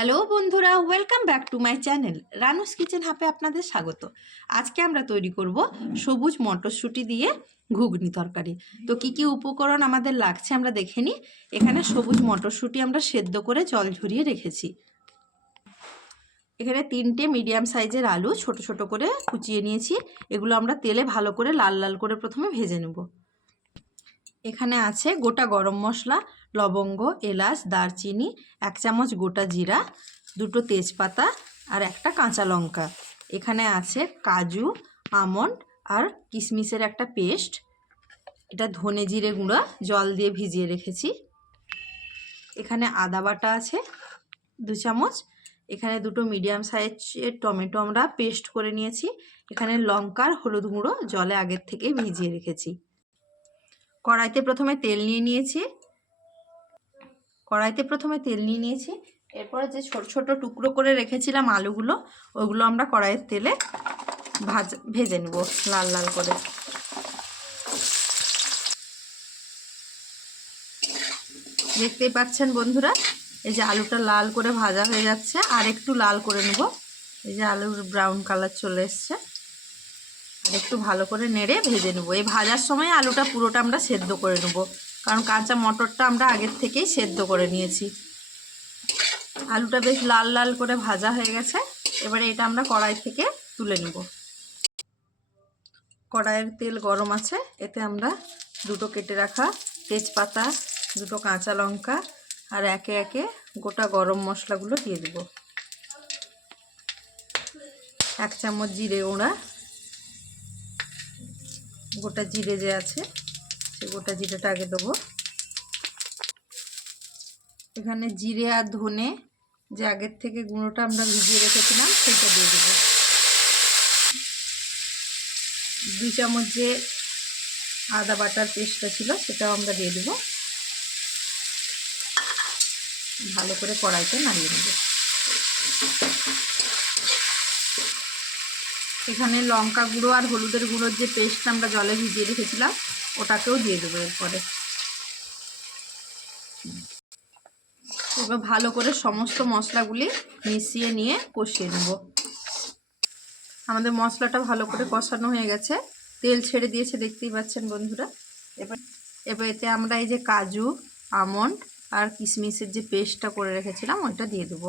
Hello বন্ধুরা, welcome back to my channel Ranu's kitchen হাবে আপনাদের স্বাগত। আজকে আমরা তৈরি করব সবুজ মটরশুঁটি দিয়ে ঘুগনি তরকারি। তো কি কি উপকরণ আমাদের লাগছে আমরা দেখে নিই। এখানে সবুজ মটরশুঁটি আমরা সেদ্ধ করে জল ঝরিয়ে রেখেছি। এখানে 3টে মিডিয়াম সাইজের আলু ছোট ছোট করে কুচিয়ে নিয়েছি। এগুলো আমরা তেলে ভালো করে লাল লাল করে প্রথমে ভেজে নেব। এখানে আছে গোটা গরম মশলা, লবঙ্গ, এলাচ, দারচিনি, 1 চামচ গোটা জিরা, 2টো তেজপাতা আর একটা কাঁচা লঙ্কা। এখানে আছে কাজু, আমন্ড আর কিশমিশের একটা পেস্ট। এটা ধনে জিরে গুঁড়া জল দিয়ে ভিজিয়ে রেখেছি। এখানে আদা বাটা আছে 2 চামচ। এখানে 2টো মিডিয়াম সাইজের টমেটো আমরা পেস্ট করে নিয়েছি। এখানে লঙ্কার হলুদ গুঁড়ো জলে আগের থেকে ভিজিয়ে রেখেছি। কড়াইতে প্রথমে তেল নিয়ে নিয়েছি। এরপরে যে ছোট ছোট টুকরো করে রেখেছিলাম আলুগুলো, ওইগুলো আমরা কড়াইয়ের তেলে ভেজে নেব লাল লাল করে। দেখতেই পাচ্ছেন বন্ধুরা, এই যে আলুটা লাল করে ভাজা হয়ে যাচ্ছে, আর একটু লাল করে নেব। এই যে আলুর ব্রাউন কালার চলে এসছে, আর একটু ভালো করে নেড়ে ভেজে নেব। এই ভাজার সময় আলুটা পুরোটা আমরা সেদ্ধ করে নেব, কারণ কাঁচা মটরটা আমরা আগের থেকেই সেদ্ধ করে নিয়েছি। আলুটা বেশ লাল লাল করে ভাজা হয়ে গেছে। এবারে এটা আমরা কড়াই থেকে তুলে নেব। কড়াইয়ের তেল গরম আছে, এতে আমরা 2টো কেটে রাখা তেজপাতা, 2টো কাঁচা লঙ্কা আর একে একে গোটা গরম মশলাগুলো দিয়ে দেব। 1 চামচ জিরে গুঁড়া, গোটা জিরে যে আছে সেই গোটা জিরেটা আগে দেবো। এখানে জিরে আর ধনে যে আগের থেকে গুঁড়োটা আমরা ভিজিয়ে রেখেছিলাম সেটা দিয়ে দেবো। 2 চামচ যে আদা বাটার পেস্টটা ছিল সেটাও আমরা দিয়ে দেবো। ভালো করে কড়াইতে নাড়িয়ে নেব। এখানে লঙ্কা গুঁড়ো আর হলুদের গুঁড়োর যে পেস্টটা আমরা জলে ভিজিয়ে রেখেছিলাম ওটাকেও দিয়ে দেবো। এবার ভালো করে সমস্ত মশলাগুলি মিশিয়ে নিয়ে কষিয়ে নেব। আমাদের মশলাটা ভালো করে কষানো হয়ে গেছে, তেল ছেড়ে দিয়েছে, দেখতেই পাচ্ছেন বন্ধুরা। এবার এতে আমরা এই যে কাজু, আমন্ড আর কিশমিশের যে পেস্টটা করে রেখেছিলাম ওইটা দিয়ে দেবো।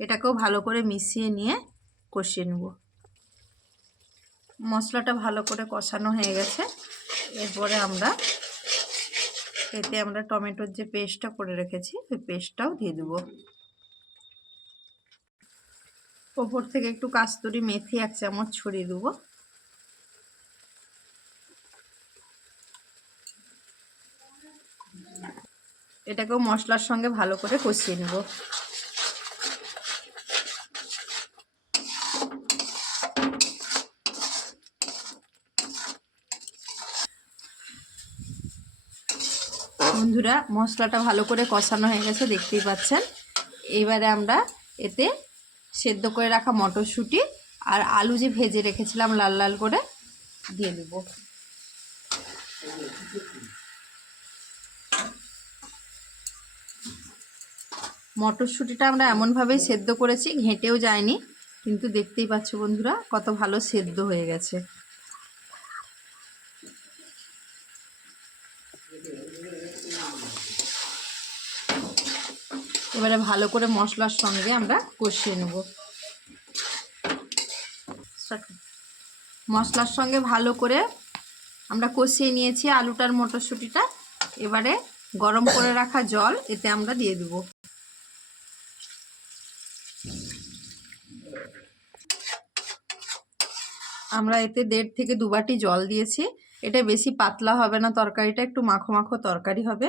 এটাকেও ভালো করে মিশিয়ে নিয়ে কষিয়ে নেব। মশলাটা ভালো করে কষানো হয়ে গেছে। এরপরে এতে আমরা টমেটোর যে পেস্টটা করে রেখেছি ওই পেস্টটাও দিয়ে দেবো। ওপর থেকে একটু কাস্তুরি মেথি 1 চামচ ছড়িয়ে দেবো। এটাকেও মশলার সঙ্গে ভালো করে কষিয়ে নেব। বন্ধুরা, মশলাটা ভালো করে কষানো হয়ে গেছে, দেখতেই পাচ্ছেন। এইবারে আমরা এতে সেদ্ধ করে রাখা মটরশুঁটি আর আলু যে ভেজে রেখেছিলাম লাল লাল করে দিয়ে দেব। মটরশুঁটিটা আমরা এমনভাবেই সেদ্ধ করেছি, ঘেঁটেও যায়নি, কিন্তু দেখতেই পাচ্ছ বন্ধুরা কত ভালো সেদ্ধ হয়ে গেছে। এবারে ভালো করে মশলার সঙ্গে আমরা কষিয়ে নেব। মশলার সঙ্গে ভালো করে আমরা কষিয়ে নিয়েছি আলুটার মটরশুঁটিটা। এবারে গরম করে রাখা জল এতে আমরা দিয়ে দেব। আমরা এতে 1.5 থেকে 2 বাটি জল দিয়েছি। এটা বেশি পাতলা হবে না, তরকারিটা একটু মাখো মাখো তরকারি হবে।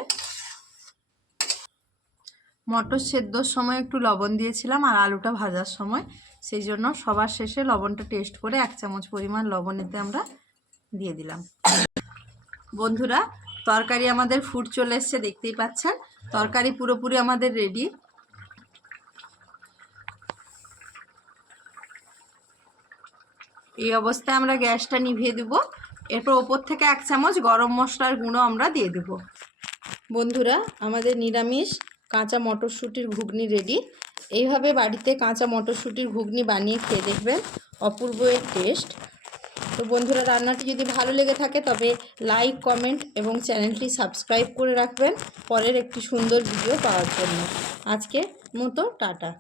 মটর সেদ্ধর সময় একটু লবণ দিয়েছিলাম আর আলুটা ভাজার সময়, সেই জন্য সবার শেষে লবণটা টেস্ট করে 1 চামচ পরিমাণ লবণ এতে আমরা দিয়ে দিলাম। বন্ধুরা, তরকারি আমাদের ফুট চলে এসছে, দেখতেই পাচ্ছেন। তরকারি পুরোপুরি আমাদের রেডি। এই অবস্থায় আমরা গ্যাসটা নিভিয়ে দেব। এরপর ওপর থেকে 1 চামচ গরম মশলার গুঁড়ো আমরা দিয়ে দেব। বন্ধুরা, আমাদের নিরামিষ কাঁচা মটরশুঁটির ঘুগনি রেডি। এইভাবে বাড়িতে কাঁচা মটরশুঁটির ঘুগনি বানিয়ে খেয়ে দেখবেন, অপূর্ব এর টেস্ট। তো বন্ধুরা, রান্নাটি যদি ভালো লেগে থাকে তবে লাইক, কমেন্ট এবং চ্যানেলটি সাবস্ক্রাইব করে রাখবেন পরের একটি সুন্দর ভিডিও পাওয়ার জন্য। আজকের মতো টাটা।